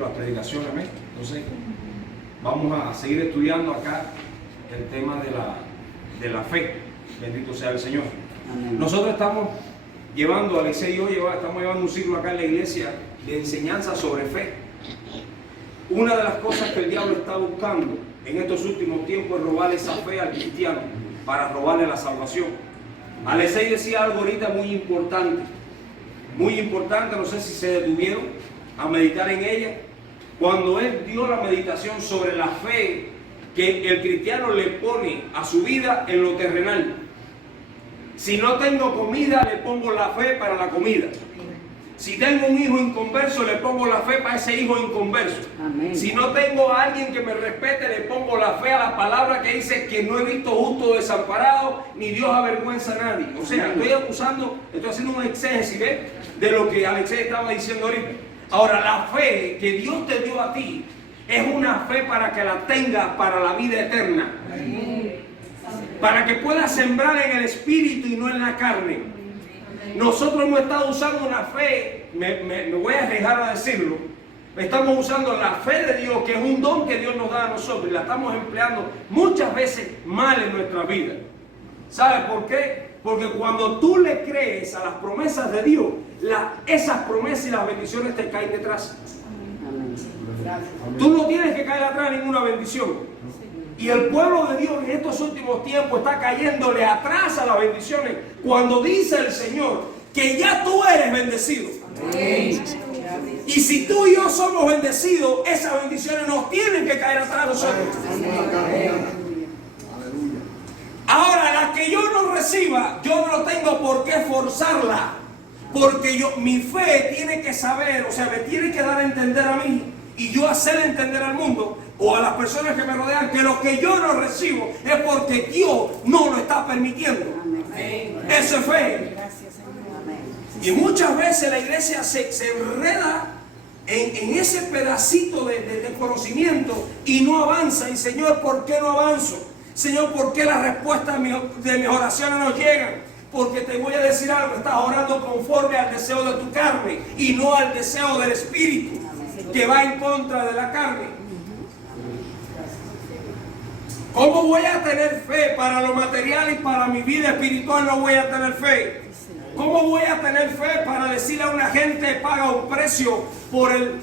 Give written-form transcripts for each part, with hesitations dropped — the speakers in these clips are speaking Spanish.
la predicación, amén. Entonces, vamos a seguir estudiando acá el tema de la fe. Bendito sea el Señor. Amén. Nosotros estamos llevando, Alexei y yo estamos llevando un ciclo acá en la iglesia de enseñanza sobre fe. Una de las cosas que el diablo está buscando en estos últimos tiempos es robarle esa fe al cristiano, para robarle la salvación. Alexei decía algo ahorita muy importante, no sé si se detuvieron a meditar en ella, cuando él dio la meditación sobre la fe que el cristiano le pone a su vida en lo terrenal. Si no tengo comida, le pongo la fe para la comida. Si tengo un hijo inconverso, le pongo la fe para ese hijo inconverso. Amén. Si no tengo a alguien que me respete, le pongo la fe a la palabra que dice que no he visto justo desamparado, ni Dios avergüenza a nadie. O sea, estoy haciendo un exégesis de lo que Alexei estaba diciendo ahorita. Ahora, la fe que Dios te dio a ti es una fe para que la tengas para la vida eterna. Amén. Para que puedas sembrar en el espíritu y no en la carne. Nosotros hemos estado usando una fe, me voy a arriesgar a decirlo, estamos usando la fe de Dios, que es un don que Dios nos da a nosotros, y la estamos empleando muchas veces mal en nuestra vida. ¿Sabes por qué? Porque cuando tú le crees a las promesas de Dios, esas promesas y las bendiciones te caen detrás. Tú no tienes que caer atrás ninguna bendición. Y el pueblo de Dios en estos últimos tiempos está cayéndole atrás a las bendiciones cuando dice el Señor que ya tú eres bendecido. Amén. Y si tú y yo somos bendecidos, esas bendiciones nos tienen que caer atrás a nosotros. Amén. Ahora, las que yo no reciba, yo no tengo por qué forzarla, porque mi fe tiene que saber, o sea, me tiene que dar a entender a mí y yo hacer entender al mundo o a las personas que me rodean que lo que yo no recibo es porque Dios no lo está permitiendo. Amén. Eso es fe. Y muchas veces la iglesia se enreda en ese pedacito de conocimiento y no avanza. Y Señor, ¿por qué no avanzo? Señor, ¿por qué las respuestas de mis oraciones no llegan? Porque te voy a decir algo, estás orando conforme al deseo de tu carne y no al deseo del espíritu, que va en contra de la carne. ¿Cómo voy a tener fe para lo material y para mi vida espiritual no voy a tener fe? ¿Cómo voy a tener fe para decirle a una gente paga un precio por el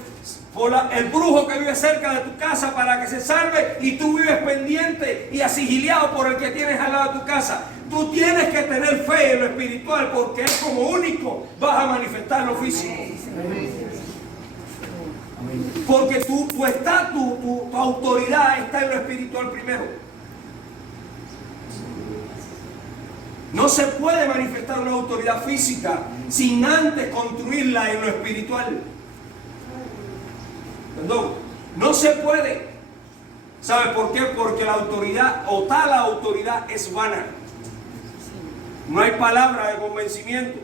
brujo que vive cerca de tu casa para que se salve y tú vives pendiente y asigiliado por el que tienes al lado de tu casa? Tú tienes que tener fe en lo espiritual porque es como único vas a manifestar lo físico. Porque tu estatus, tu autoridad está en lo espiritual primero. No se puede manifestar una autoridad física sin antes construirla en lo espiritual. Perdón, no se puede. ¿Sabe por qué? Porque la autoridad o tal autoridad es vana. No hay palabra de convencimiento.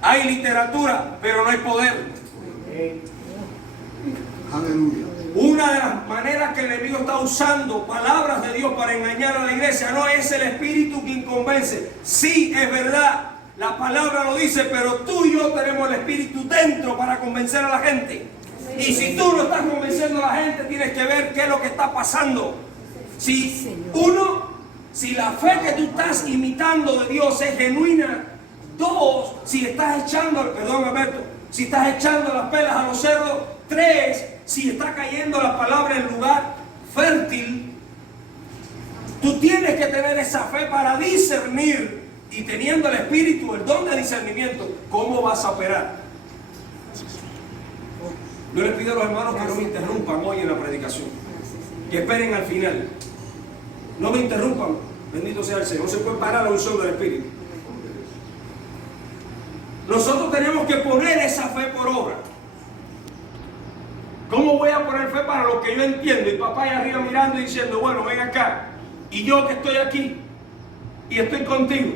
Hay literatura, pero no hay poder. Aleluya. Una de las maneras que el enemigo está usando palabras de Dios para engañar a la iglesia no es el espíritu quien convence. Sí, es verdad, la palabra lo dice, pero tú y yo tenemos el espíritu dentro para convencer a la gente. Y si tú no estás convenciendo a la gente, tienes que ver qué es lo que está pasando. Si la fe que tú estás imitando de Dios es genuina. Dos, si estás echando, perdón Alberto, si estás echando las pelas a los cerdos. Tres, si está cayendo la palabra en lugar fértil. Tú tienes que tener esa fe para discernir y teniendo el espíritu, el don de discernimiento, ¿cómo vas a operar? Yo les pido a los hermanos que no me interrumpan hoy en la predicación, que esperen al final. No me interrumpan, bendito sea el Señor. No se puede parar la unción del Espíritu. Nosotros tenemos que poner esa fe por obra. ¿Cómo voy a poner fe para lo que yo entiendo? Y papá ahí arriba mirando y diciendo, bueno, ven acá. Y yo que estoy aquí y estoy contigo.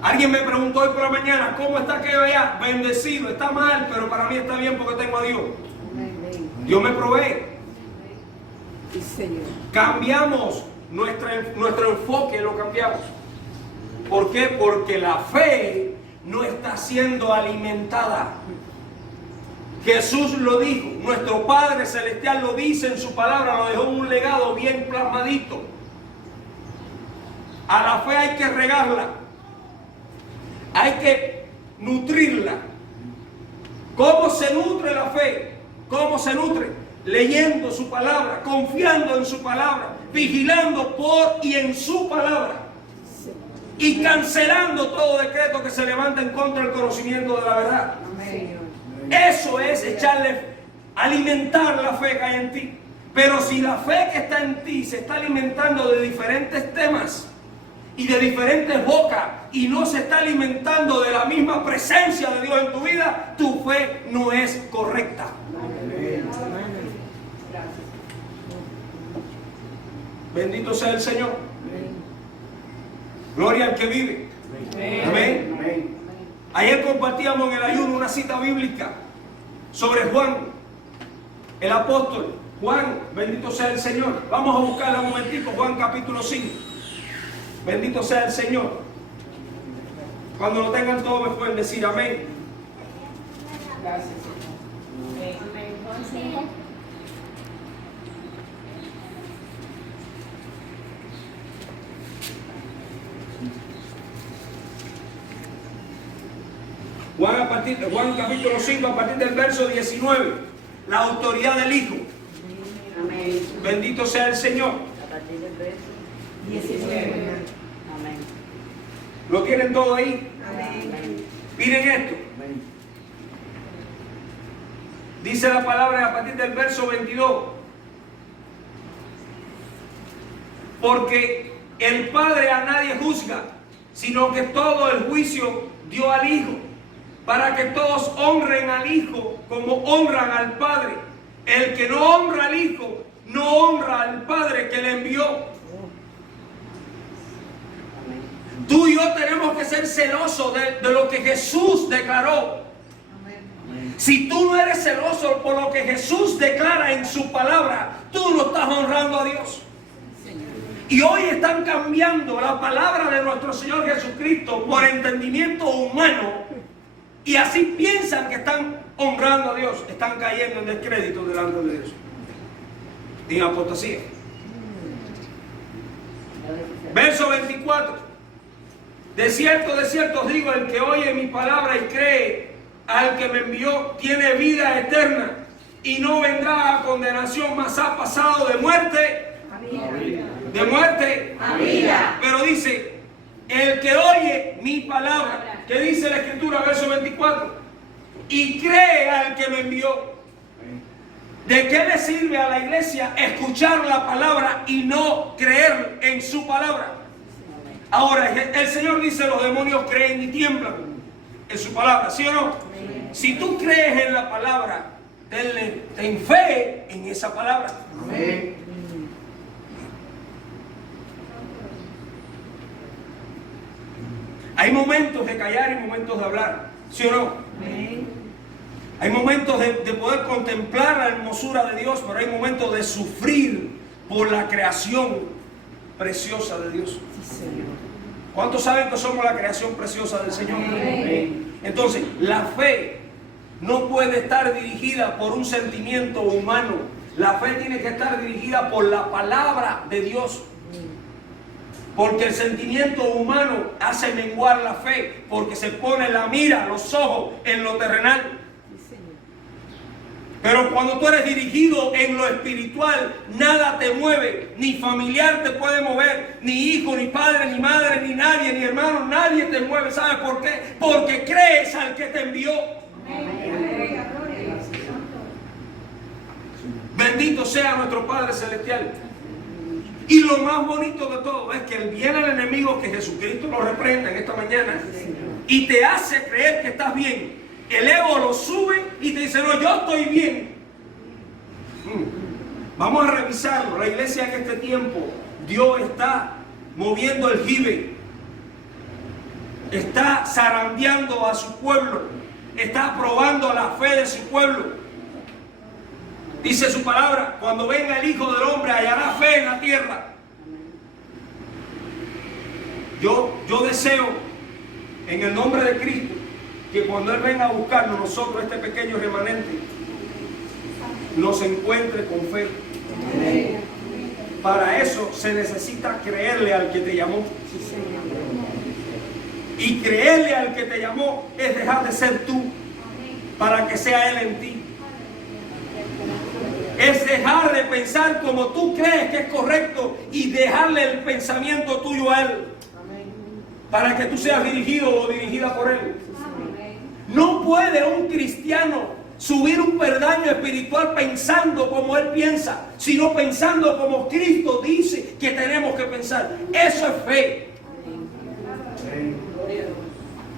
Alguien me preguntó hoy por la mañana, ¿cómo está aquello allá? Bendecido, está mal, pero para mí está bien porque tengo a Dios. Dios me provee. Cambiamos nuestro enfoque, lo cambiamos. ¿Por qué? Porque la fe no está siendo alimentada. Jesús lo dijo, nuestro Padre Celestial lo dice en su palabra, lo dejó en un legado bien plasmadito. A la fe hay que regarla, hay que nutrirla. ¿Cómo se nutre la fe? ¿Cómo se nutre? Leyendo su palabra, confiando en su palabra, vigilando por y en su palabra y cancelando todo decreto que se levanta en contra del conocimiento de la verdad. Eso es echarle, alimentar la fe que hay en ti. Pero si la fe que está en ti se está alimentando de diferentes temas y de diferentes bocas y no se está alimentando de la misma presencia de Dios en tu vida, tu fe no es correcta. Bendito sea el Señor. Gloria al que vive. Amén. Ayer compartíamos en el ayuno una cita bíblica sobre Juan, el apóstol. Juan, bendito sea el Señor. Vamos a buscarla un momentico. Juan capítulo 5. Bendito sea el Señor. Cuando lo tengan todo me pueden decir amén. Gracias, Señor. Amén. Juan 5. Juan capítulo 5 a partir del verso 19. La autoridad del Hijo. Amén. Bendito sea el Señor. A partir del verso 19. Amén. ¿Lo tienen todo ahí? Amén. Miren esto. Dice la palabra a partir del verso 22. Porque el Padre a nadie juzga, sino que todo el juicio dio al Hijo, para que todos honren al Hijo como honran al Padre. El que no honra al Hijo, no honra al Padre que le envió. Tú y yo tenemos que ser celosos de lo que Jesús declaró. Si tú no eres celoso por lo que Jesús declara en su palabra, tú no estás honrando a Dios. Y hoy están cambiando la palabra de nuestro Señor Jesucristo por entendimiento humano. Y así piensan que están honrando a Dios. Están cayendo en descrédito delante de Dios. En apostasía. Verso 24. De cierto os digo, el que oye mi palabra y cree al que me envió, tiene vida eterna y no vendrá a condenación, mas ha pasado de muerte de muerte a vida. Pero dice, el que oye mi palabra, ¿qué dice la Escritura? Verso 24. Y cree al que me envió. ¿De qué le sirve a la iglesia escuchar la palabra y no creer en su palabra? Ahora, el Señor dice, los demonios creen y tiemblan en su palabra, ¿sí o no? Si tú crees en la palabra, ten fe en esa palabra. Amén. Hay momentos de callar y momentos de hablar, ¿sí o no? Hay momentos de poder contemplar la hermosura de Dios, pero hay momentos de sufrir por la creación preciosa de Dios. ¿Cuántos saben que somos la creación preciosa del Señor? Entonces, la fe no puede estar dirigida por un sentimiento humano. La fe tiene que estar dirigida por la palabra de Dios. Porque el sentimiento humano hace menguar la fe, porque se pone la mira, los ojos en lo terrenal. Pero cuando tú eres dirigido en lo espiritual, nada te mueve, ni familiar te puede mover, ni hijo, ni padre, ni madre, ni nadie, ni hermano, nadie te mueve. ¿Sabes por qué? Porque crees al que te envió. Bendito sea nuestro Padre Celestial. Y lo más bonito de todo es que viene el enemigo, que Jesucristo lo reprenda en esta mañana, y te hace creer que estás bien. El ego lo sube y te dice, no, yo estoy bien. Vamos a revisarlo. La iglesia en este tiempo, Dios está moviendo el jibe, está zarandeando a su pueblo, está probando la fe de su pueblo. Dice su palabra, cuando venga el Hijo del Hombre hallará fe en la tierra. Yo deseo, en el nombre de Cristo, que cuando Él venga a buscarnos, nosotros, este pequeño remanente, nos encuentre con fe. Para eso se necesita creerle al que te llamó. Y creerle al que te llamó es dejar de ser tú para que sea Él en ti. Es dejar de pensar como tú crees que es correcto y dejarle el pensamiento tuyo a Él para que tú seas dirigido o dirigida por Él. No puede un cristiano subir un peldaño espiritual pensando como él piensa, sino pensando como Cristo dice que tenemos que pensar. Eso es fe.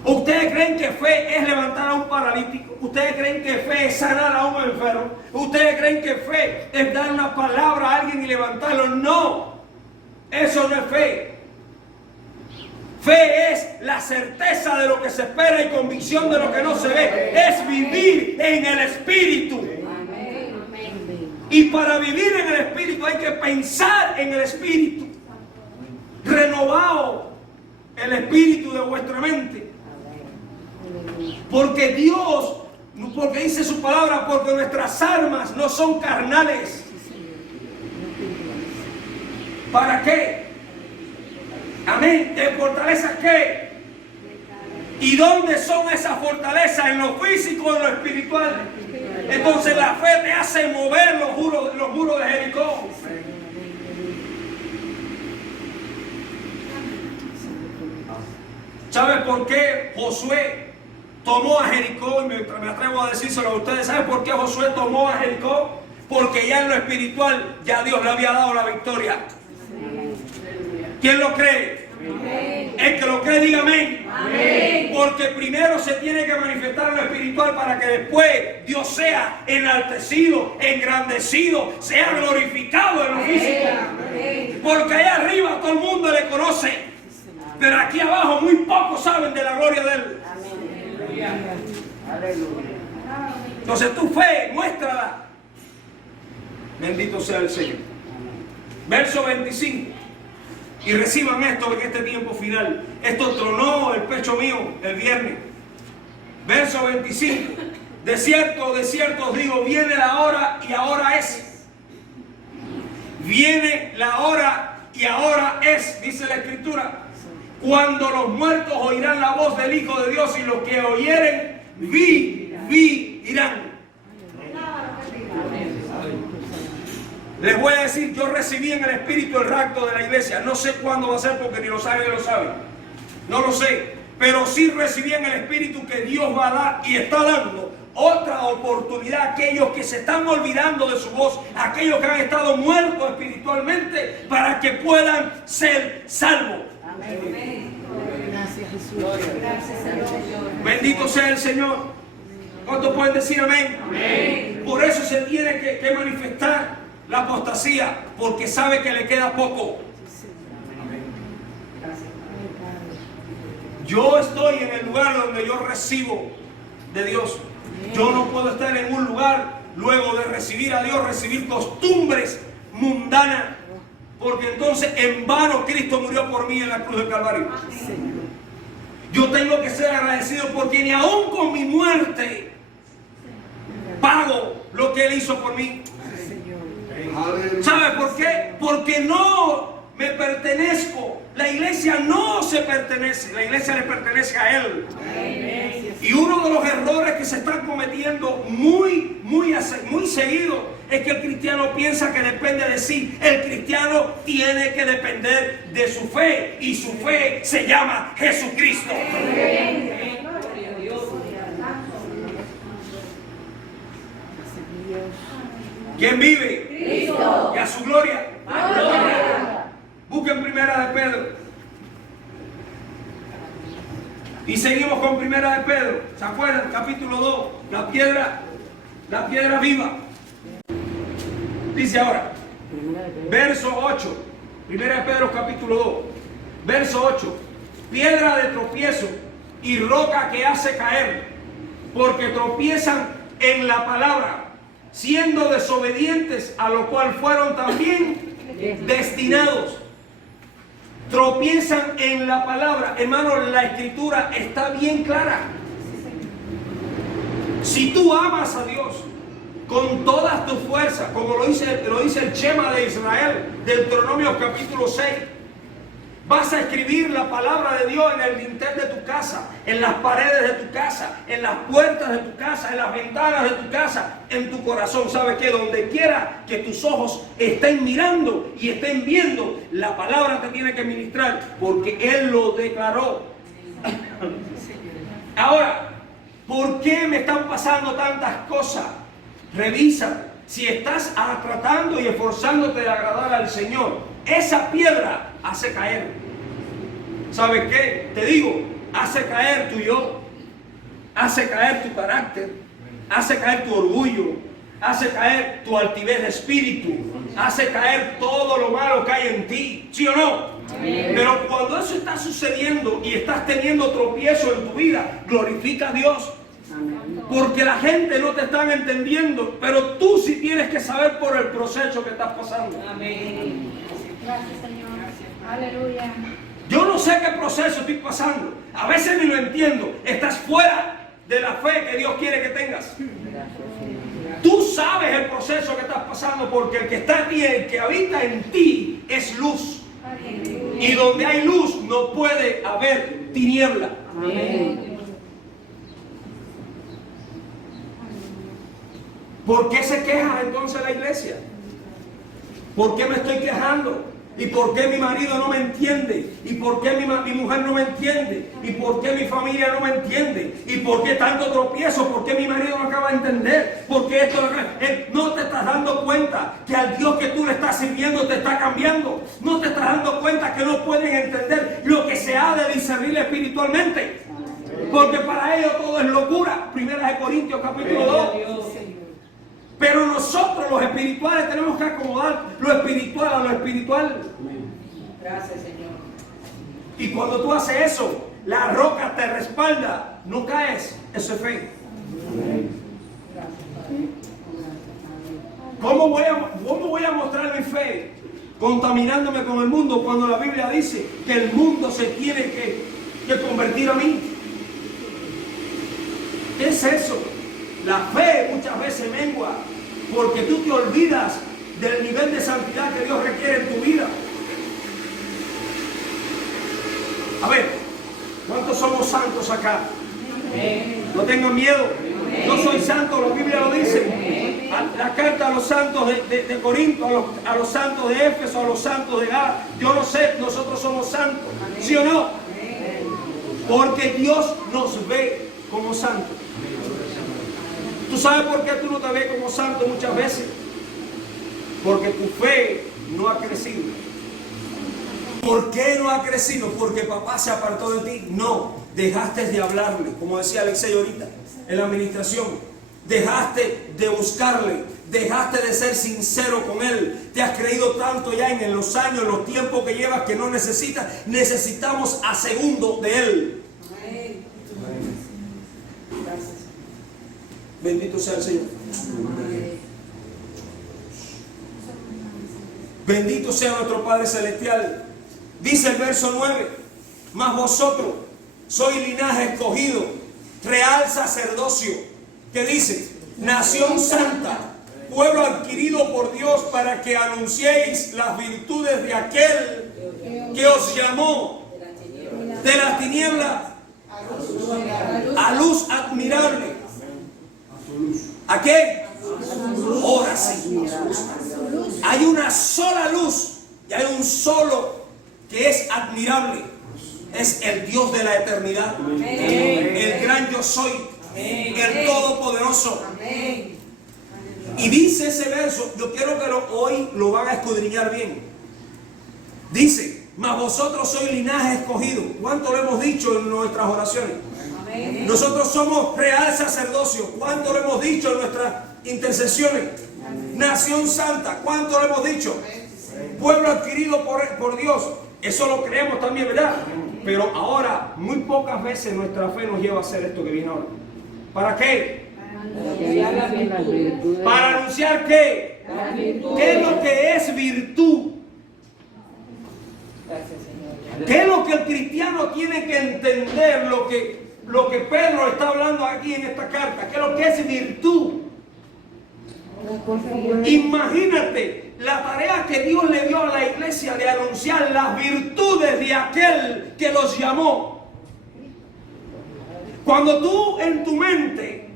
¿Ustedes creen que fe es levantar a un paralítico? ¿Ustedes creen que fe es sanar a un enfermo? ¿Ustedes creen que fe es dar una palabra a alguien y levantarlo? No, eso no es fe. Fe es la certeza de lo que se espera y convicción de lo que no se ve. Es vivir en el Espíritu. Y para vivir en el Espíritu hay que pensar en el Espíritu. Renovado el espíritu de vuestra mente. Porque Dios, porque dice su palabra, porque nuestras armas no son carnales. ¿Para qué? Amén. ¿De fortaleza qué? ¿Y dónde son esas fortalezas? ¿En lo físico o en lo espiritual? Entonces la fe te hace mover los muros de Jericó. ¿Sabe por qué Josué tomó a Jericó? Y me atrevo a decírselo a ustedes. ¿Sabe por qué Josué tomó a Jericó? Porque ya en lo espiritual ya Dios le había dado la victoria. ¿Quién lo cree? Amén. El que lo cree, diga amén. Amén. Porque primero se tiene que manifestar en lo espiritual para que después Dios sea enaltecido, engrandecido, sea glorificado en lo físico. Amén. Porque allá arriba todo el mundo le conoce, pero aquí abajo muy pocos saben de la gloria de Él. Amén. Entonces tu fe, muéstrala. Bendito sea el Señor. Verso 25. Y reciban esto en este tiempo final. Esto tronó el pecho mío el viernes. Verso 25. De cierto os digo, viene la hora y ahora es. Viene la hora y ahora es, dice la Escritura. Cuando los muertos oirán la voz del Hijo de Dios y los que oyeren, vivirán. Les voy a decir, yo recibí en el Espíritu el rapto de la iglesia. No sé cuándo va a ser porque ni los ángeles lo saben. No lo sé. Pero sí recibí en el Espíritu que Dios va a dar y está dando otra oportunidad a aquellos que se están olvidando de su voz, a aquellos que han estado muertos espiritualmente, para que puedan ser salvos. Amén. Gracias, Jesús. Gracias, Señor. Bendito sea el Señor. ¿Cuántos pueden decir amén? Amén. Por eso se tiene que manifestar la apostasía, porque sabe que le queda poco. Yo estoy en el lugar donde yo recibo de Dios. Yo no puedo estar en un lugar luego de recibir a Dios, recibir costumbres mundanas, porque entonces en vano Cristo murió por mí en la cruz del Calvario. Yo tengo que ser agradecido porque ni aún con mi muerte pago lo que Él hizo por mí. ¿Sabe por qué? Porque no me pertenezco. La iglesia no se pertenece. La iglesia le pertenece a Él. Y uno de los errores que se están cometiendo muy seguido es que el cristiano piensa que depende de sí. El cristiano tiene que depender de su fe. Y su fe se llama Jesucristo. ¿Quién vive? Cristo. Y a su gloria. Gloria. Busquen Primera de Pedro. Y seguimos con Primera de Pedro. ¿Se acuerdan? Capítulo 2. La piedra viva. Dice ahora. Verso 8. Primera de Pedro capítulo 2. Verso 8. Piedra de tropiezo y roca que hace caer. Porque tropiezan en la palabra, siendo desobedientes, a lo cual fueron también destinados. Tropiezan en la palabra. Hermano, la Escritura está bien clara. Si tú amas a Dios con todas tus fuerzas, como lo dice el Shema de Israel, Deuteronomio capítulo 6, vas a escribir la palabra de Dios en el dintel de tu casa, en las paredes de tu casa, en las puertas de tu casa, en las ventanas de tu casa, en tu corazón. ¿Sabe qué? Donde quiera que tus ojos estén mirando y estén viendo, la palabra te tiene que ministrar, porque Él lo declaró. Ahora, ¿por qué me están pasando tantas cosas? Revisa. Si estás tratando y esforzándote de agradar al Señor, esa piedra hace caer. ¿Sabes qué? Te digo, hace caer tu yo, hace caer tu carácter, hace caer tu orgullo, hace caer tu altivez de espíritu, hace caer todo lo malo que hay en ti, ¿sí o no? Amén. Pero cuando eso está sucediendo y estás teniendo tropiezo en tu vida, glorifica a Dios. Porque la gente no te está entendiendo, pero tú sí tienes que saber por el proceso que estás pasando. Amén. Gracias, Señor. Aleluya. Yo no sé qué proceso estoy pasando. A veces ni lo entiendo. Estás fuera de la fe que Dios quiere que tengas. Tú sabes el proceso que estás pasando, porque el que está en ti, el que habita en ti, es luz. Y donde hay luz no puede haber tiniebla. Amén. ¿Por qué se queja entonces la iglesia? ¿Por qué me estoy quejando? ¿Y por qué mi marido no me entiende? ¿Y por qué mi mujer no me entiende? ¿Y por qué mi familia no me entiende? ¿Y por qué tanto tropiezo? ¿Por qué mi marido no acaba de entender? ¿Por qué esto no te estás dando cuenta que al Dios que tú le estás sirviendo te está cambiando? ¿No te estás dando cuenta que no pueden entender lo que se ha de discernir espiritualmente? Porque para ellos todo es locura. Primera de Corintios capítulo 2. Pero nosotros los espirituales tenemos que acomodar lo espiritual a lo espiritual. Gracias, Señor. Y cuando tú haces eso, la roca te respalda, no caes. Eso es fe. ¿Cómo voy a mostrar mi fe? Contaminándome con el mundo, cuando la Biblia dice que el mundo se tiene que convertir a mí. ¿Qué es eso? La fe muchas veces mengua porque tú te olvidas del nivel de santidad que Dios requiere en tu vida. A ver, ¿cuántos somos santos acá? No tengan miedo. Yo soy santo, la Biblia lo dice. La carta a los santos de Corinto, a los santos de Éfeso, a los santos de Gálatas. Yo no sé, nosotros somos santos. ¿Sí o no? Porque Dios nos ve como santos. ¿Tú sabes por qué tú no te ves como santo muchas veces? Porque tu fe no ha crecido. ¿Por qué no ha crecido? Porque papá se apartó de ti. No, dejaste de hablarle, como decía Alexei ahorita en la administración. Dejaste de buscarle, dejaste de ser sincero con él. Te has creído tanto ya en los años, en los tiempos que llevas, que no necesitas. Necesitamos a segundo de él. Bendito sea el Señor. Bendito sea nuestro Padre Celestial. Dice el verso 9: mas vosotros sois linaje escogido, real sacerdocio. ¿Qué dice? Nación santa, pueblo adquirido por Dios, para que anunciéis las virtudes de aquel que os llamó de la tiniebla a luz admirable. ¿A qué? Ahora sí. Hay una sola luz y hay un solo que es admirable. Es el Dios de la eternidad. El gran yo soy. El todopoderoso. Y dice ese verso, yo quiero que hoy lo van a escudriñar bien. Dice: mas vosotros sois linaje escogido. ¿Cuánto lo hemos dicho en nuestras oraciones? Nosotros somos real sacerdocio. ¿Cuánto lo hemos dicho en nuestras intercesiones? Nación santa. ¿Cuánto lo hemos dicho? Pueblo adquirido por Dios. Eso lo creemos también, ¿verdad? Pero ahora, muy pocas veces nuestra fe nos lleva a hacer esto que viene ahora. ¿Para qué? Para anunciar qué. ¿Qué es lo que es virtud? ¿Qué es lo que el cristiano tiene que entender? lo que Pedro está hablando aquí en esta carta, que es lo que es virtud. Imagínate la tarea que Dios le dio a la iglesia de anunciar las virtudes de aquel que los llamó. Cuando tú en tu mente,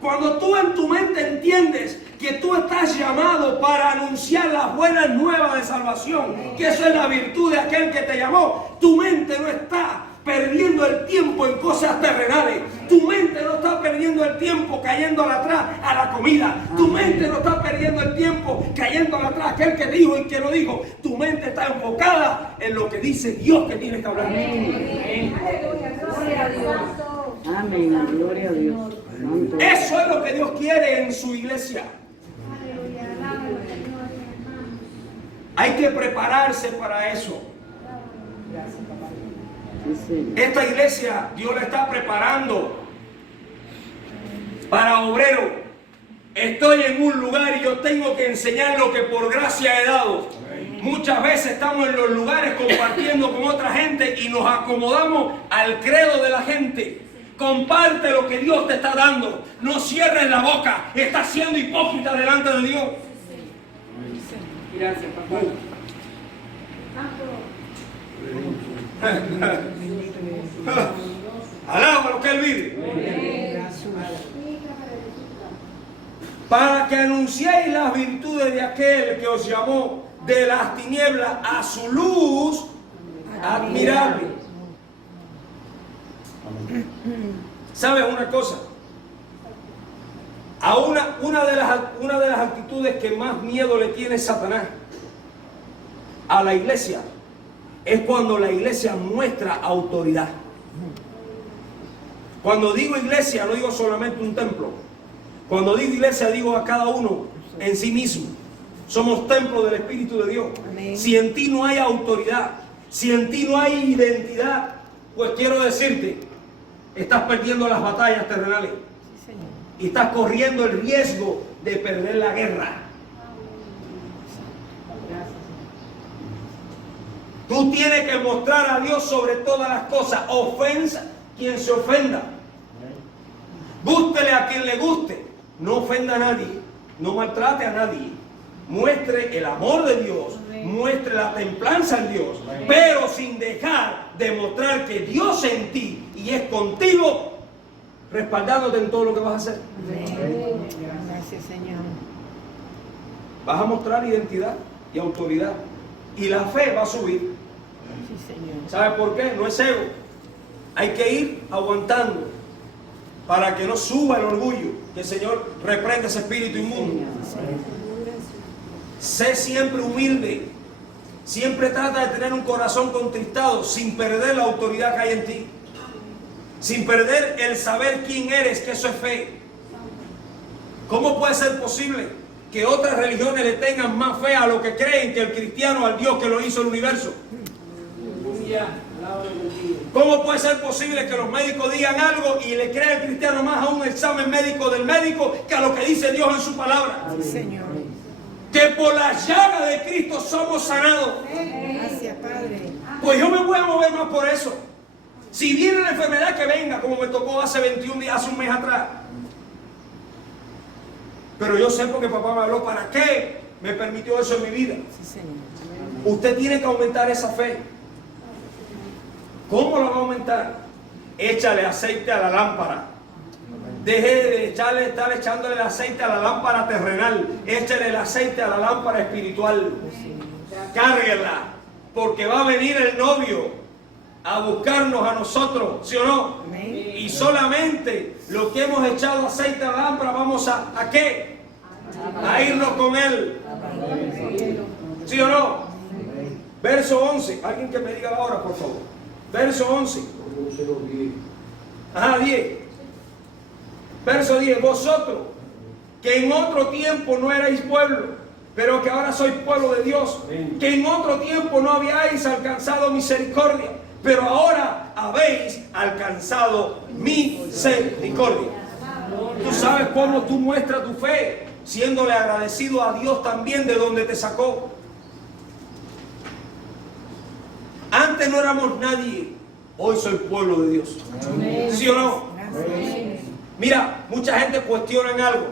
cuando tú en tu mente entiendes que tú estás llamado para anunciar las buenas nuevas de salvación, que eso es la virtud de aquel que te llamó, tu mente no está perdiendo el tiempo en cosas terrenales. Tu mente no está perdiendo el tiempo cayendo atrás a la comida. Tu mente no está perdiendo el tiempo cayendo atrás a aquel que dijo y que no dijo. Tu mente está enfocada en lo que dice Dios que tienes que hablar. Amén, gloria a Dios. Eso es lo que Dios quiere en su iglesia. Hay que prepararse para eso. Esta iglesia Dios la está preparando para obrero. Estoy en un lugar y yo tengo que enseñar lo que por gracia he dado. Muchas veces estamos en los lugares compartiendo con otra gente y nos acomodamos al credo de la gente. Comparte lo que Dios te está dando. No cierres la boca. Estás siendo hipócrita delante de Dios. Gracias, papá. Alaba lo que Él vive. Para que anunciéis las virtudes de aquel que os llamó de las tinieblas a su luz admirable. ¿Sabes una cosa? A una de las actitudes que más miedo le tiene Satanás a la iglesia es cuando la iglesia muestra autoridad. Cuando digo iglesia, no digo solamente un templo. Cuando digo iglesia, digo a cada uno en sí mismo. Somos templo del Espíritu de Dios. Amén. Si en ti no hay autoridad, si en ti no hay identidad, pues quiero decirte, estás perdiendo las batallas terrenales. Sí, Señor. Y estás corriendo el riesgo de perder la guerra. Tú tienes que mostrar a Dios sobre todas las cosas. Ofensa quien se ofenda. Gústele a quien le guste. No ofenda a nadie. No maltrate a nadie. Muestre el amor de Dios. Muestre la templanza en Dios. Pero sin dejar de mostrar que Dios en ti y es contigo, respaldándote en todo lo que vas a hacer. Gracias, Señor. Vas a mostrar identidad y autoridad. Y la fe va a subir. Sí, Señor. ¿Sabe por qué? No es ego. Hay que ir aguantando para que no suba el orgullo. Que el Señor reprenda ese espíritu inmundo. Sé siempre humilde. Siempre trata de tener un corazón contristado sin perder la autoridad que hay en ti. Sin perder el saber quién eres, que eso es fe. ¿Cómo puede ser posible que otras religiones le tengan más fe a lo que creen que el cristiano al Dios que lo hizo el universo? ¿Cómo puede ser posible que los médicos digan algo y le crea el cristiano más a un examen médico del médico que a lo que dice Dios en su palabra? Sí, Señor. Que por la llaga de Cristo somos sanados. Gracias, Padre. Pues yo me voy a mover más por eso. Si viene la enfermedad que venga, como me tocó hace 21 días, hace un mes atrás. Pero yo sé porque papá me habló, ¿para qué me permitió eso en mi vida? Sí, Señor. Usted tiene que aumentar esa fe. ¿Cómo lo va a aumentar? Échale aceite a la lámpara. Deje de estar echándole el aceite a la lámpara terrenal. Échale el aceite a la lámpara espiritual. Cárguela, porque va a venir el novio a buscarnos a nosotros, ¿sí o no? Amén. Y solamente lo que hemos echado aceite a la lámpara, vamos ¿a qué? A irnos con él. ¿Sí o no? Verso 11. Alguien que me diga la hora, por favor. Verso 11. Ajá, 10. Verso 10. Vosotros, que en otro tiempo no erais pueblo, pero que ahora sois pueblo de Dios, que en otro tiempo no habíais alcanzado misericordia, pero ahora habéis alcanzado misericordia. Tú sabes cómo tú muestras tu fe, siéndole agradecido a Dios también de donde te sacó. Antes Antes no éramos nadie, hoy soy pueblo de Dios. Amén. ¿Sí o no? Amén. Mira, mucha gente cuestiona algo.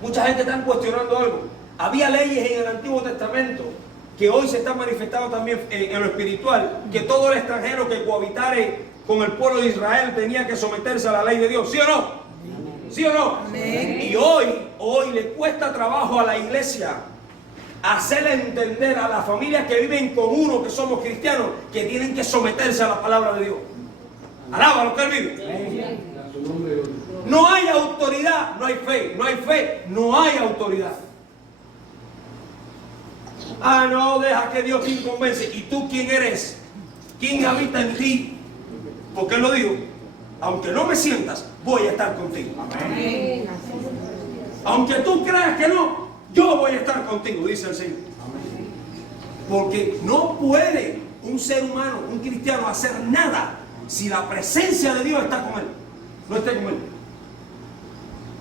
Mucha gente está cuestionando algo. Había leyes en el Antiguo Testamento que hoy se están manifestando también en lo espiritual, que todo el extranjero que cohabitare con el pueblo de Israel tenía que someterse a la ley de Dios. ¿Sí o no? ¿Sí o no? Amén. Y hoy le cuesta trabajo a la iglesia hacerle entender a las familias que viven con uno, que somos cristianos, que tienen que someterse a la palabra de Dios. Alaba lo que él vive. No hay autoridad, no hay fe. No hay fe, no hay autoridad. Ah, no, deja que Dios te convence. ¿Y tú quién eres? ¿Quién habita en ti? Porque él lo dijo: aunque no me sientas, voy a estar contigo. Amén. Aunque tú creas que no, yo voy a estar contigo, dice el Señor. Porque no puede un ser humano, un cristiano, hacer nada si la presencia de Dios está con él. No esté con él.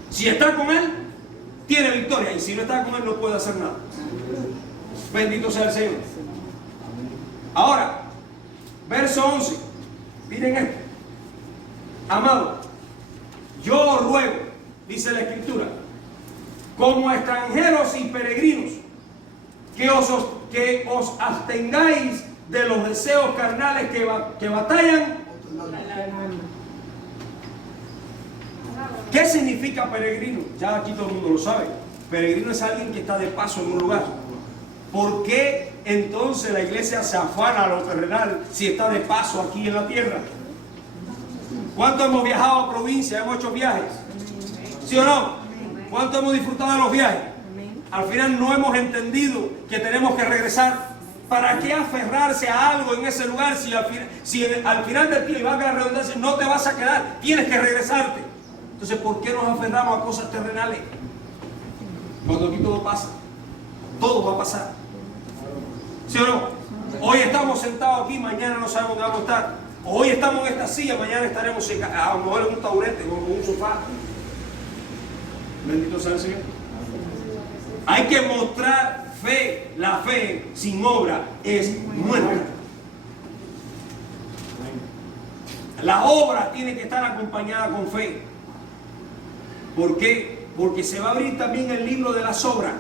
Si está con él, tiene victoria. Y si no está con él, no puede hacer nada. Bendito sea el Señor. Ahora, verso 11. Miren esto. Amado, yo ruego, dice la Escritura, como extranjeros y peregrinos, que os abstengáis de los deseos carnales que batallan. ¿Qué significa peregrino? Ya aquí todo el mundo lo sabe. Peregrino es alguien que está de paso en un lugar. ¿Por qué entonces la iglesia se afana a lo terrenal si está de paso aquí en la tierra? ¿Cuánto hemos viajado a provincia? Hemos hecho viajes. ¿Sí o no? ¿Cuánto hemos disfrutado de los viajes? Al final no hemos entendido que tenemos que regresar. ¿Para qué aferrarse a algo en ese lugar si al final del tiempo, y valga la redundancia, no te vas a quedar? Tienes que regresarte. Entonces, ¿por qué nos aferramos a cosas terrenales? Cuando aquí todo pasa. Todo va a pasar. ¿Sí o no? Hoy estamos sentados aquí, mañana no sabemos dónde vamos a estar. Hoy estamos en esta silla, mañana estaremos a lo mejor en un taburete o en un sofá. Bendito sea el Señor. Hay que mostrar fe. La fe sin obra es muerta. La obra tiene que estar acompañada con fe. ¿Por qué? Porque se va a abrir también el libro de las obras.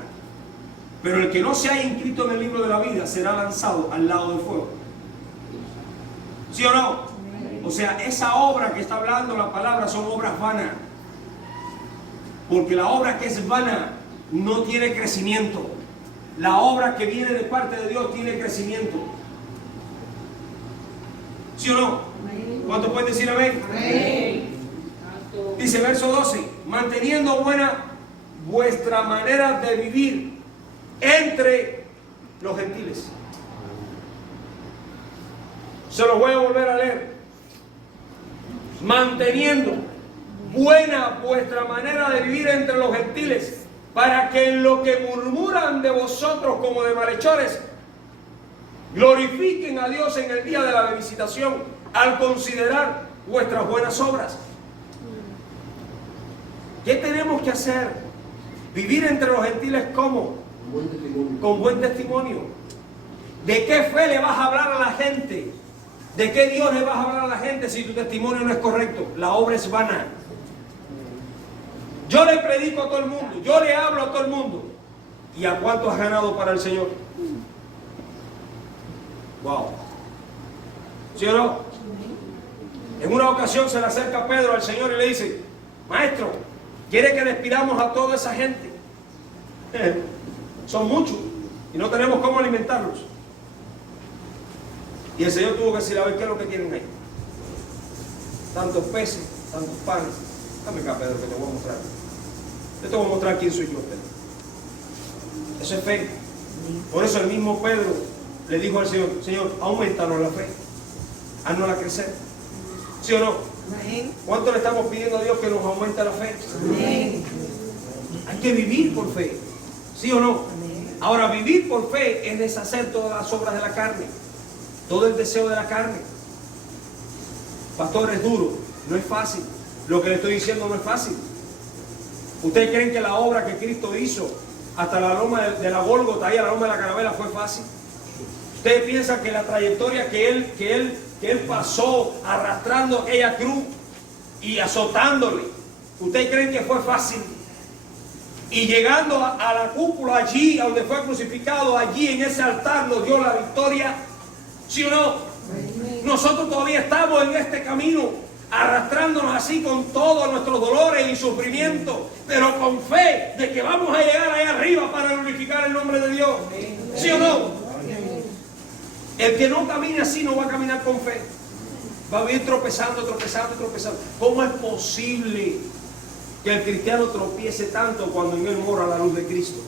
Pero el que no se haya inscrito en el libro de la vida será lanzado al lado del fuego. ¿Sí o no? O sea, esa obra que está hablando la palabra son obras vanas. Porque la obra que es vana no tiene crecimiento. La obra que viene de parte de Dios tiene crecimiento. ¿Sí o no? ¿Cuántos pueden decir amén? Amén. Dice verso 12: manteniendo buena vuestra manera de vivir entre los gentiles. Se los voy a volver a leer. Manteniendo buena vuestra manera de vivir entre los gentiles, para que en lo que murmuran de vosotros como de malhechores, glorifiquen a Dios en el día de la visitación, al considerar vuestras buenas obras. ¿Qué tenemos que hacer? Vivir entre los gentiles ¿cómo? Con buen testimonio. ¿De qué fe le vas a hablar a la gente? ¿De qué Dios le vas a hablar a la gente si tu testimonio no es correcto? La obra es vana. Yo le predico a todo el mundo, yo le hablo a todo el mundo. ¿Y a cuánto has ganado para el Señor? Wow. ¿Sí o no? En una ocasión se le acerca Pedro al Señor y le dice: Maestro, ¿quiere que despidamos a toda esa gente? Son muchos y no tenemos cómo alimentarlos. Y el Señor tuvo que decir: a ver, ¿qué es lo que tienen ahí? Tantos peces, tantos panes. Dame acá, Pedro, que te voy a mostrar. Yo te voy a mostrar quién soy yo, Pedro. Eso es fe. Por eso el mismo Pedro le dijo al Señor: Señor, aumentanos la fe, haznosla crecer. ¿Sí o no? Amén. ¿Cuánto le estamos pidiendo a Dios que nos aumente la fe? Amén. Hay que vivir por fe. ¿Sí o no? Amén. Ahora, vivir por fe es deshacer todas las obras de la carne, todo el deseo de la carne. Pastor, es duro, no es fácil. Lo que le estoy diciendo no es fácil. ¿Ustedes creen que la obra que Cristo hizo hasta la loma de la Gólgota, ahí a la loma de la Carabela, fue fácil? Ustedes piensan que la trayectoria que él pasó arrastrando aquella cruz y azotándole, ¿ustedes creen que fue fácil? Y llegando a la cúpula allí, a donde fue crucificado, allí en ese altar nos dio la victoria, ¿sí o no? Nosotros todavía estamos en este camino, arrastrándonos así con todos nuestros dolores y sufrimientos, pero con fe de que vamos a llegar allá arriba para glorificar el nombre de Dios, ¿sí o no? El que no camine así no va a caminar con fe. Va a ir tropezando, tropezando, tropezando. ¿Cómo es posible que el cristiano tropiece tanto cuando en él mora la luz de Cristo?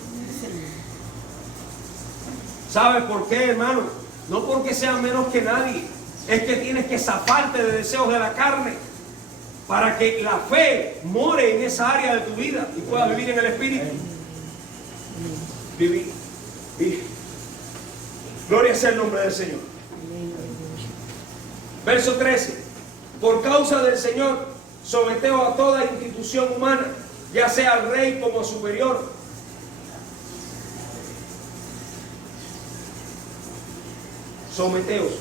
¿Sabes por qué, hermano? No porque seas menos que nadie. Es que tienes que zafarte de deseos de la carne para que la fe more en esa área de tu vida y puedas vivir en el Espíritu. Vivir. Gloria sea el nombre del Señor. Verso 13. Por causa del Señor, someteos a toda institución humana, ya sea al rey como superior. Someteos.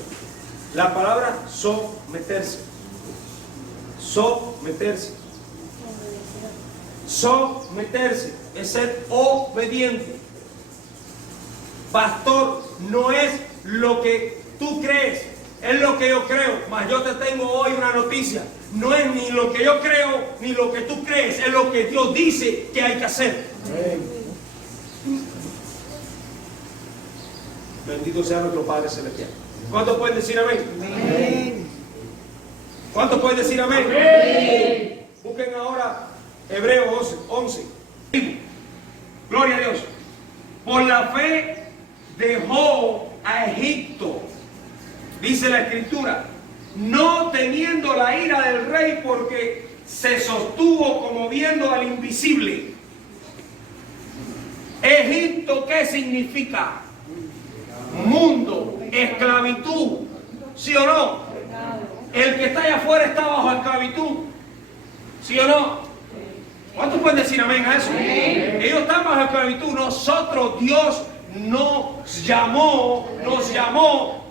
La palabra someterse. Someterse. Someterse es ser obediente. Pastor, no es lo que tú crees, es lo que yo creo. Mas yo te tengo hoy una noticia. No es ni lo que yo creo, ni lo que tú crees, es lo que Dios dice que hay que hacer. Amén. Bendito sea nuestro Padre Celestial. ¿Cuántos pueden decir amén? Amén. ¿Cuántos pueden decir amén? Amén. Busquen ahora Hebreos 11. Gloria a Dios. Por la fe dejó a Egipto, dice la Escritura, no temiendo la ira del rey, porque se sostuvo como viendo al invisible. Egipto, ¿qué significa? Mundo, esclavitud, ¿sí o no? El que está allá afuera está bajo esclavitud, ¿sí o no? ¿Cuántos pueden decir amén a eso? Amén. Ellos están bajo esclavitud. Nosotros, Dios nos llamó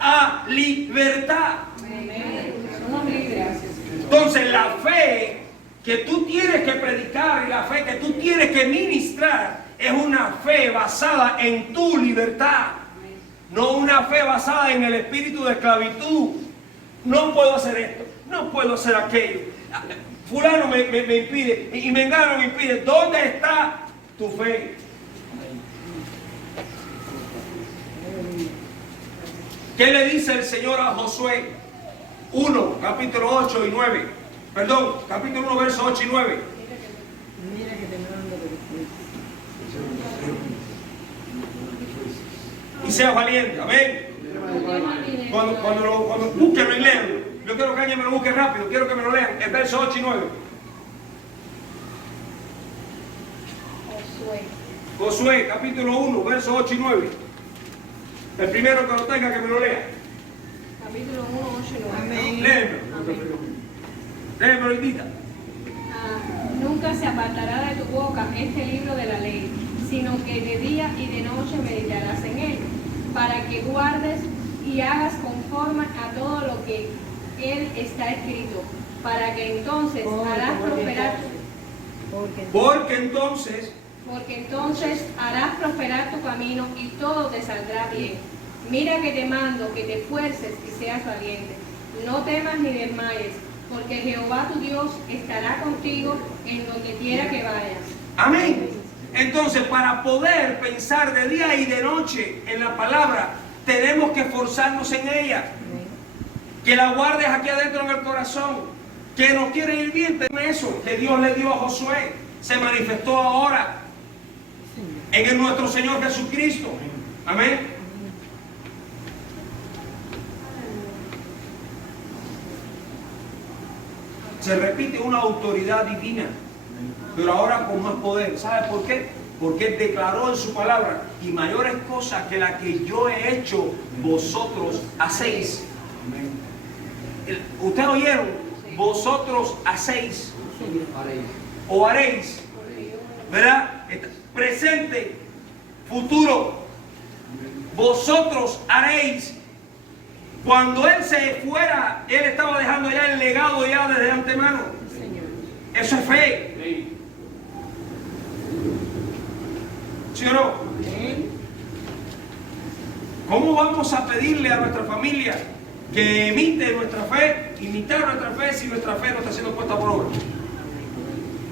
a libertad. Entonces la fe que tú tienes que predicar y la fe que tú tienes que ministrar es una fe basada en tu libertad, no una fe basada en el espíritu de esclavitud. No puedo hacer esto, no puedo hacer aquello, fulano me impide y mengano me impide. ¿Dónde está tu fe? ¿Qué le dice el Señor a Josué? 1, capítulo 8 y 9. Perdón, capítulo 1, versos 8 y 9. Mira que te mando Y sea valiente, amén. Cuando búsquenlo y leanlo. Yo quiero que alguien me lo busque rápido, quiero que me lo lean. El verso 8 y 9. Josué, capítulo 1, versos 8 y 9. El primero que lo tenga, que me lo lea. Capítulo 1, 8 y 9. Amén. Léemelo. Léemelo, Lindita. Nunca se apartará de tu boca este libro de la ley, sino que de día y de noche meditarás en él, para que guardes y hagas conforme a todo lo que él está escrito, para que entonces harás prosperar porque entonces harás prosperar tu camino y todo te saldrá bien. Mira que te mando que te esfuerces y seas valiente. No temas ni desmayes, porque Jehová tu Dios estará contigo en donde quiera que vayas. Amén. Entonces, para poder pensar de día y de noche en la palabra, tenemos que esforzarnos en ella. Que la guardes aquí adentro en el corazón. Que nos quiere ir bien, eso que Dios le dio a Josué se manifestó ahora en nuestro Señor Jesucristo. Amén. Se repite una autoridad divina, pero ahora con más poder. ¿Sabe por qué? Porque Él declaró en su palabra: y mayores cosas que las que yo he hecho, vosotros hacéis. ¿Ustedes oyeron? Vosotros hacéis o haréis, ¿verdad? Presente, futuro. vosotros haréis. Cuando él se fuera, él estaba dejando ya el legado ya desde antemano. Eso es fe. ¿Sí o no? ¿Cómo vamos a pedirle a nuestra familia que imite nuestra fe, imitar nuestra fe, si nuestra fe no está siendo puesta por obra?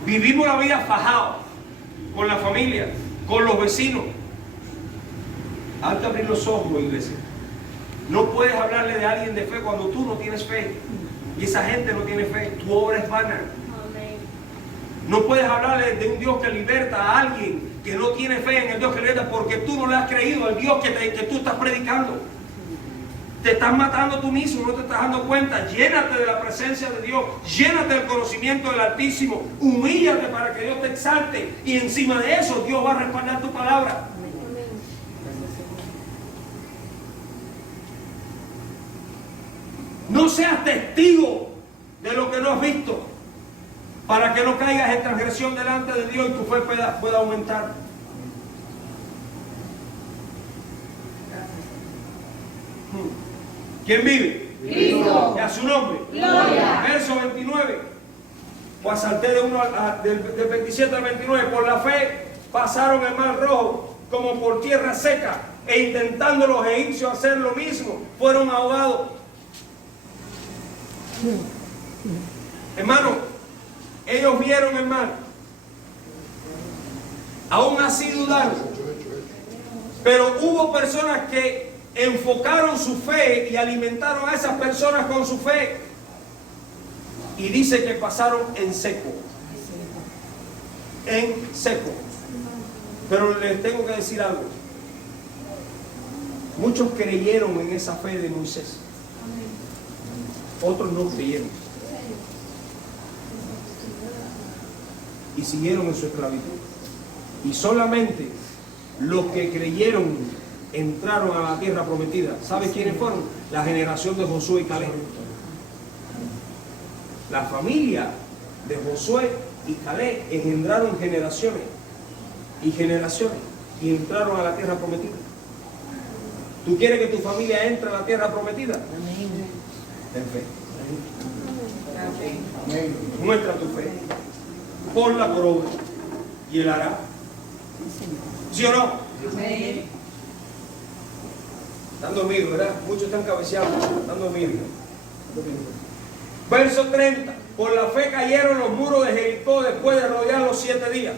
Vivimos la vida fajados con la familia, con los vecinos. Hay que abrir los ojos, iglesia. No puedes hablarle de alguien de fe cuando tú no tienes fe. Y esa gente no tiene fe. Tu obra es vana. No puedes hablarle de un Dios que liberta a alguien que no tiene fe en el Dios que liberta, porque tú no le has creído al Dios que tú estás predicando. Te estás matando tú mismo, no te estás dando cuenta. Llénate de la presencia de Dios, llénate del conocimiento del Altísimo, humíllate para que Dios te exalte, y encima de eso Dios va a respaldar tu palabra. No seas testigo de lo que no has visto, para que no caigas en transgresión delante de Dios y tu fe pueda aumentar. ¿Quién vive? Cristo. Y a su nombre. Gloria. Verso 29. Pues salté del 27 al 29. Por la fe pasaron el mar rojo como por tierra seca, e intentando los egipcios hacer lo mismo, fueron ahogados. Hermano, ellos vieron el mar, aún así dudaron, pero hubo personas que enfocaron su fe y alimentaron a esas personas con su fe, y dice que pasaron en seco. Pero les tengo que decir algo: muchos creyeron en esa fe de Moisés, otros no creyeron y siguieron en su esclavitud. Y solamente los que creyeron entraron a la tierra prometida. ¿Sabe quiénes fueron? La generación de Josué y Caleb. La familia de Josué y Caleb engendraron generaciones y generaciones y entraron a la tierra prometida. ¿Tú quieres que tu familia entre a la tierra prometida? En fe. Muestra tu fe. Ponla por obra y él hará. ¿Sí o no? Están dormidos, ¿verdad? Muchos están cabeceados, están dormidos. Verso 30. Por la fe cayeron los muros de Jericó después de rodearlos 7 días.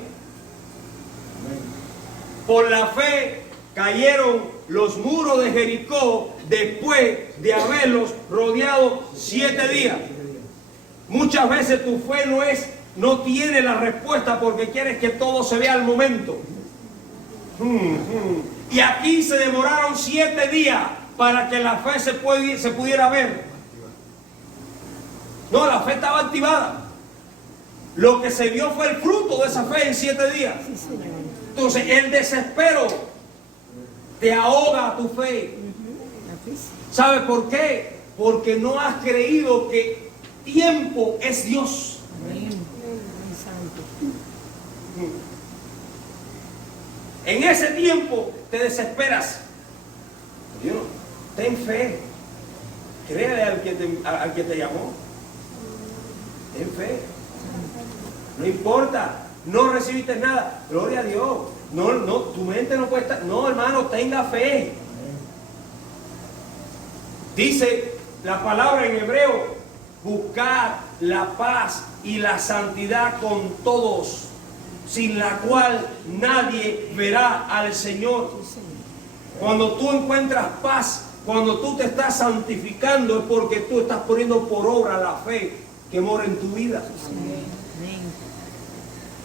Por la fe cayeron los muros de Jericó después de haberlos rodeado 7 días. Muchas veces tu fe no tiene la respuesta porque quieres que todo se vea al momento. Y aquí se demoraron 7 días para que la fe se pudiera ver. No, la fe estaba activada. Lo que se vio fue el fruto de esa fe en 7 días. Entonces el desespero te ahoga tu fe. ¿Sabe por qué? Porque no has creído que tiempo es Dios. En ese tiempo te desesperas. Dios, ten fe. Créele al que te llamó. Ten fe. No importa. No recibiste nada. Gloria a Dios. No, tu mente no puede estar. No, hermano, tenga fe. Dice la palabra en hebreo: buscar la paz y la santidad con todos, sin la cual nadie verá al Señor. Cuando tú encuentras paz, cuando tú te estás santificando, es porque tú estás poniendo por obra la fe que mora en tu vida.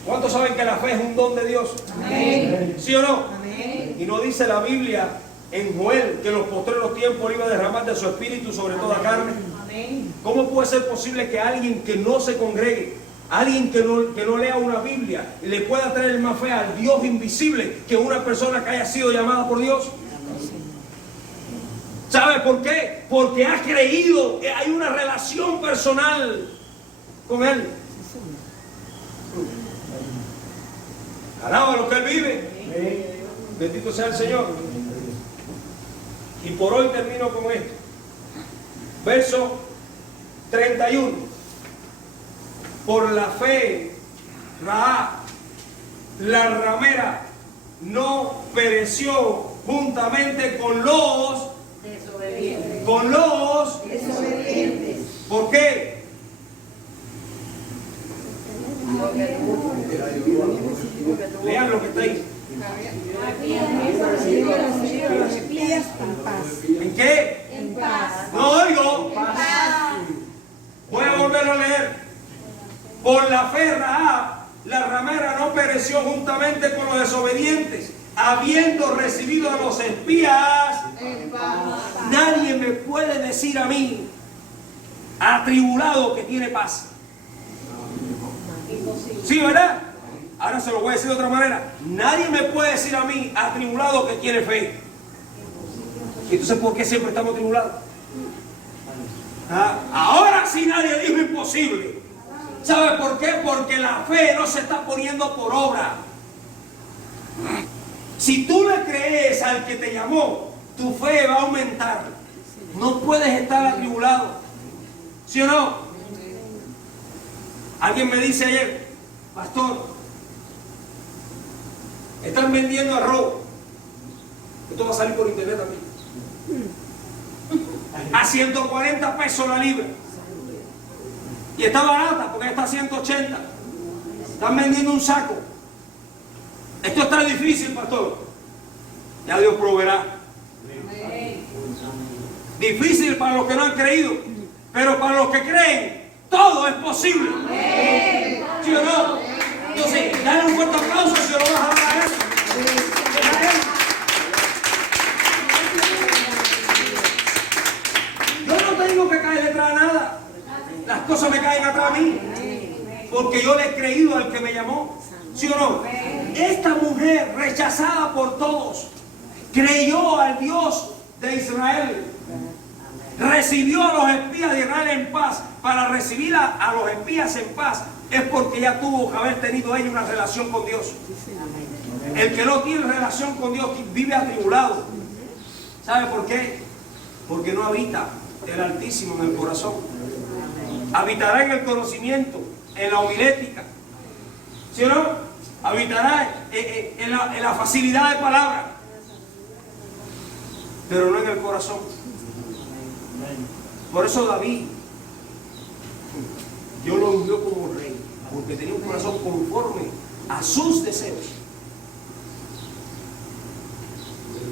¿Cuántos saben que la fe es un don de Dios? Amén. ¿Sí o no? Amén. Y nos dice la Biblia en Joel que en los postreros tiempos iba a derramar de su espíritu sobre toda carne. Amén. ¿Cómo puede ser posible que alguien que no se congregue, alguien que no lea una Biblia, le pueda traer más fe al Dios invisible que una persona que haya sido llamada por Dios? ¿Sabe por qué? Porque ha creído, hay una relación personal con Él. Alaba lo que Él vive. Bendito sea el Señor. Y por hoy termino con esto. Verso 31. Por la fe, Rahab, la ramera, no pereció juntamente con los Desobedientes. Desobedientes. ¿Por qué? Lean lo que está ahí. ¿En qué? En paz. No oigo. Voy a volverlo a leer. Por la fe, Rahab, la ramera, no pereció juntamente con los desobedientes, habiendo recibido a los espías. Nadie me puede decir a mí, atribulado, que tiene paz. Sí, ¿verdad? Ahora se lo voy a decir de otra manera. Nadie me puede decir a mí, atribulado, que tiene fe. Entonces, ¿por qué siempre estamos atribulados? Ahora sí nadie dijo imposible. ¿Sabe por qué? Porque la fe no se está poniendo por obra. Si tú le crees al que te llamó, tu fe va a aumentar. No puedes estar atribulado. ¿Sí o no? Alguien me dice ayer, pastor, están vendiendo arroz. Esto va a salir por internet también. A 140 pesos la libra. Y está barata porque está a 180. Están vendiendo un saco. Esto está difícil, pastor. Ya Dios proveerá. Difícil para los que no han creído, pero para los que creen, todo es posible. ¿Sí o no? Entonces, dale un fuerte aplauso si lo vas a dar a él. Yo no tengo que caer detrás de nada. Las cosas me caen atrás a mí. Porque yo le he creído al que me llamó. ¿Sí o no? Esta mujer, rechazada por todos, creyó al Dios de Israel. Recibió a los espías de Israel en paz. Para recibir a los espías en paz es porque ya tuvo que haber tenido ella una relación con Dios. El que no tiene relación con Dios vive atribulado. ¿Sabe por qué? Porque no habita el Altísimo en el corazón. Habitará en el conocimiento, en la homilética. ¿Sí o no? Habitará en la facilidad de palabra, pero no en el corazón. Por eso David, Dios lo ungió como rey, porque tenía un corazón conforme a sus deseos.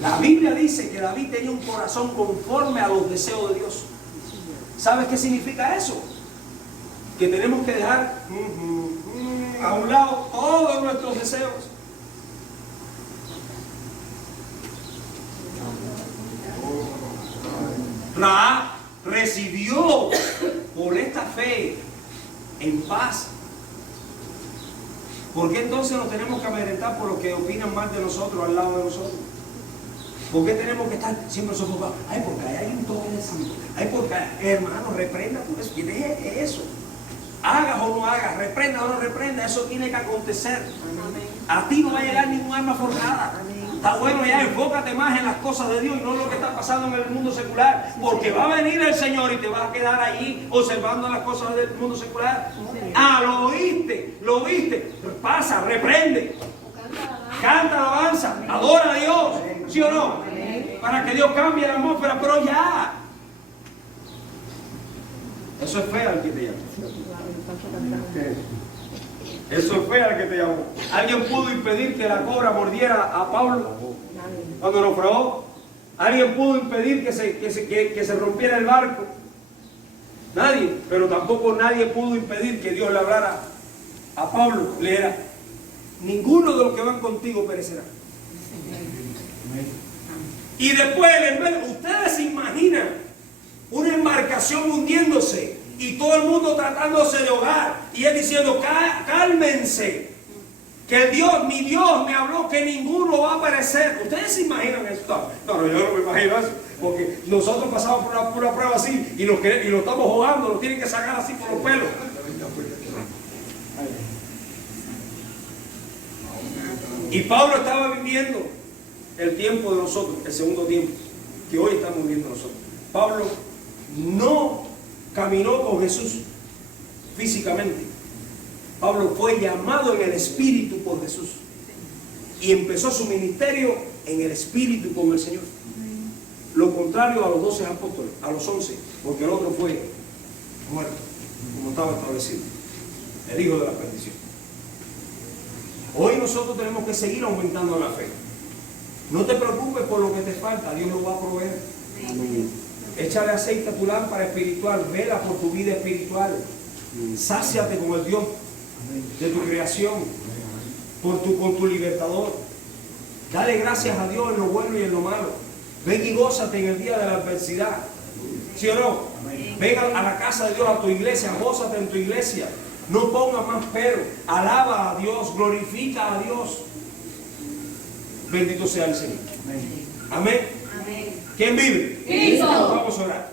La Biblia dice que David tenía un corazón conforme a los deseos de Dios. ¿Sabes qué significa eso? Que tenemos que dejar a un lado todos nuestros deseos. Rahab recibió por esta fe en paz. ¿Por qué entonces nos tenemos que amedrentar por lo que opinan mal de nosotros, al lado de nosotros? ¿Por qué tenemos que estar siempre sofocados? Ay, porque hay un toque de santo. Ay, porque, hermano, reprenda por eso. Deje eso. Hagas o no hagas, reprenda o no reprenda, eso tiene que acontecer. A ti no va a llegar ningún arma forjada. Está bueno ya, enfócate más en las cosas de Dios y no en lo que está pasando en el mundo secular. Porque va a venir el Señor y te vas a quedar allí observando las cosas del mundo secular. Ah, lo oíste. Pasa, reprende. Canta alabanza, adora a Dios. ¿Sí o no? Para que Dios cambie la atmósfera, pero ya. Eso es fe al que te llama. Eso es fe al que te llamó. ¿Alguien pudo impedir que la cobra mordiera a Pablo cuando naufragó? ¿Alguien pudo impedir que se rompiera el barco? Nadie. Pero tampoco nadie pudo impedir que Dios le hablara a Pablo. Leera: ninguno de los que van contigo perecerá. Y después, ustedes se imaginan una embarcación hundiéndose y todo el mundo tratándose de ahogar y él diciendo: cálmense, que mi Dios me habló que ninguno va a perecer. ¿Ustedes se imaginan eso? No, yo no me imagino eso, porque nosotros pasamos por una prueba así y lo estamos ahogando, nos tienen que sacar así por los pelos. Y Pablo estaba viviendo el tiempo de nosotros, el segundo tiempo, que hoy estamos viendo nosotros. Pablo no caminó con Jesús físicamente. Pablo fue llamado en el Espíritu por Jesús y empezó su ministerio en el Espíritu con el Señor. Lo contrario a los 12 apóstoles, a los 11, porque el otro fue muerto, como estaba establecido, el hijo de la perdición. Hoy nosotros tenemos que seguir aumentando la fe. No te preocupes por lo que te falta, Dios lo va a proveer. Échale aceite a tu lámpara espiritual, vela por tu vida espiritual, sáciate con el Dios de tu creación, con tu libertador. Dale gracias a Dios en lo bueno y en lo malo. Ven y gózate en el día de la adversidad. ¿Sí o no? Ven a la casa de Dios, a tu iglesia, gózate en tu iglesia. No pongas más pero. Alaba a Dios, glorifica a Dios. Bendito sea el Señor. Amén. ¿Quién vive? Cristo. Vamos a orar.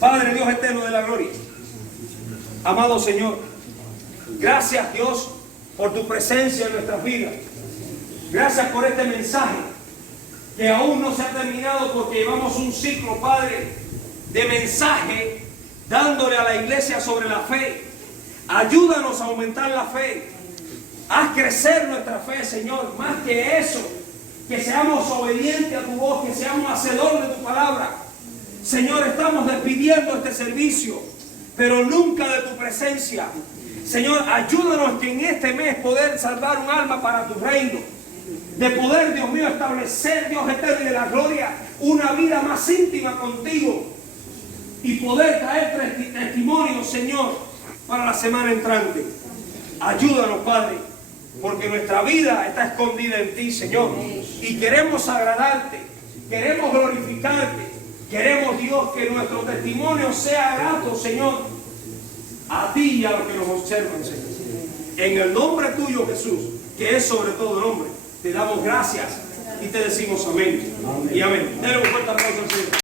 Padre Dios eterno de la gloria, amado Señor, gracias Dios por tu presencia en nuestras vidas. Gracias por este mensaje que aún no se ha terminado, porque llevamos un ciclo, Padre, de mensaje dándole a la iglesia sobre la fe. Ayúdanos a aumentar la fe. Haz crecer nuestra fe, Señor. Más que eso, que seamos obedientes a tu voz, que seamos hacedores de tu palabra. Señor, estamos despidiendo este servicio, pero nunca de tu presencia. Señor, ayúdanos que en este mes poder salvar un alma para tu reino. De poder, Dios mío, establecer, Dios eterno de la gloria, una vida más íntima contigo. Y poder traer testimonio, Señor, para la semana entrante. Ayúdanos, Padre, porque nuestra vida está escondida en ti, Señor. Y queremos agradarte, queremos glorificarte. Queremos, Dios, que nuestro testimonio sea grato, Señor, a ti y a los que nos observan, Señor. En el nombre tuyo, Jesús, que es sobre todo nombre, te damos gracias y te decimos amén. Y amén. Denle un fuerte aplauso al Señor.